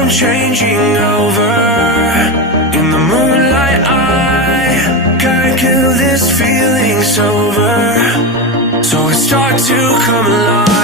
from changing over. In the moonlight I can't kill this feeling sober, so I start to come alive.